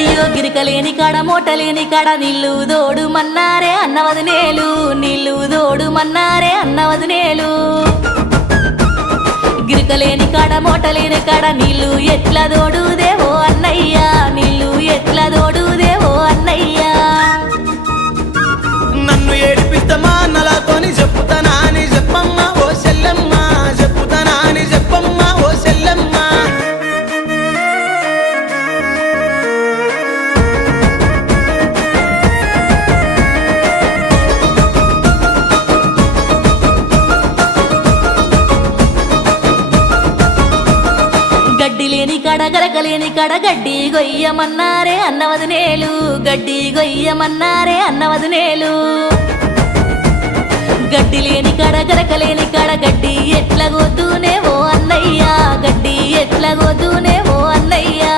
అయ్యో గిరికలేని కాడ మోటలేని కాడ నీళ్ళు దోడు మన్నారే అన్నవదినేలు నీళ్ళు దోడు మన్నారే అన్నవదినేలు గిరికలేని కాడ మోటలేని కాడ నీళ్ళు ఎట్లా దోడుదేవో అన్నయ్యా నీళ్ళు ఎట్లా దోడుదేవో అన్నయ్యా నన్ను ఏడిపిస్తమా నలాతోని చెప్పుతానా అని చెప్పమ్మా ఓ చెల్లెమ్మ చెప్పుతానా అని చెప్పమ్మా ఓ చెల్లెమ్మ గడ్డి లేని కాడ గరకలేని కాడ గడ్డి గొయ్యమన్నారే అన్నవదినేలు గడ్డి గొయ్యమన్నారే అన్నవదినేలు గడ్డి లేని కాడ గరకలేని కాడ గడ్డి ఎట్లా గొద్దునేవో అన్నయ్యా గడ్డి ఎట్లా గొద్దునేవో అన్నయ్యా